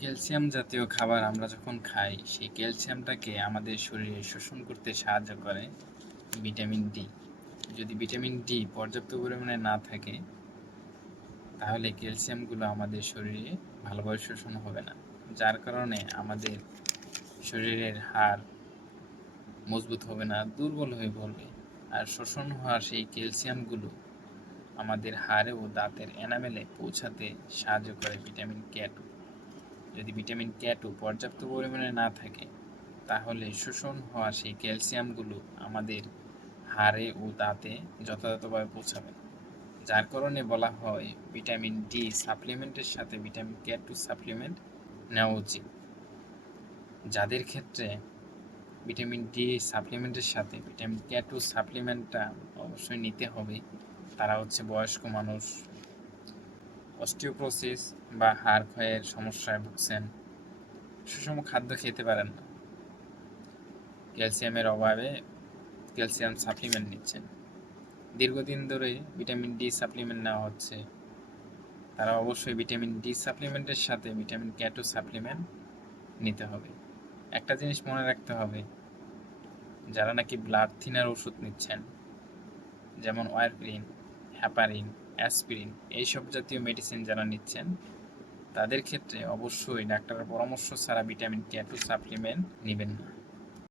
Calcium জাতীয় খাবার আমরা যখন খাই, সেই ক্যালসিয়ামটাকে আমাদের শরীরে শোষণ করতে সাহায্য করে ভিটামিন ডি। যদি ভিটামিন ডি পর্যাপ্ত পরিমাণে না থাকে, তাহলে ক্যালসিয়ামগুলো আমাদের শরীরে ভালোভাবে শোষণ হবে না, যার কারণে আমাদের শরীরের হাড় মজবুত হবে না, দুর্বল হয়ে পড়বে। আর শোষণ হওয়া সেই ক্যালসিয়ামগুলো আমাদের হাড়ে ও দাঁতের এনামেলে পৌঁছাতে সাহায্য করে ভিটামিন কে2। যদি ভিটামিন কে2 পর্যাপ্ত পরিমাণে না থাকে, তাহলে শোষণ হওয়া সেই ক্যালসিয়ামগুলো আমাদের হাড়ে ও দাঁতে যথাযথভাবে পৌঁছাবে না, যার কারণে বলা হয় ভিটামিন ডি সাপ্লিমেন্টের সাথে ভিটামিন কে2 সাপ্লিমেন্ট নেওয়া উচিত। যাদের ক্ষেত্রে ভিটামিন ডি সাপ্লিমেন্টের সাথে ভিটামিন কে2 সাপ্লিমেন্টটা অবশ্যই নিতে হবে, তারা হচ্ছে বয়স্ক মানুষ, অস্টিওপোরোসিস বা হাড় ক্ষয়ের সমস্যায় ভুগছেন, সুষম খাদ্য খেতে পারেন না, ক্যালসিয়ামের অভাবে ক্যালসিয়াম সাপ্লিমেন্ট নিচ্ছেন, দীর্ঘদিন ধরে ভিটামিন ডি সাপ্লিমেন্ট নেওয়া হচ্ছে, তারা অবশ্যই ভিটামিন ডি সাপ্লিমেন্টের সাথে ভিটামিন কে2 সাপ্লিমেন্ট নিতে হবে। একটা জিনিস মনে রাখতে হবে, যারা নাকি ব্লাড থিনার ওষুধ নিচ্ছেন, যেমন ওয়ারফারিন, হ্যাপারিন, অ্যাসপিরিন, এইসব জাতীয় মেডিসিন যারা নিচ্ছেন, তাদের ক্ষেত্রে অবশ্যই ডাক্তারের পরামর্শ ছাড়া ভিটামিন কে2 সাপ্লিমেন্ট নেবেন না।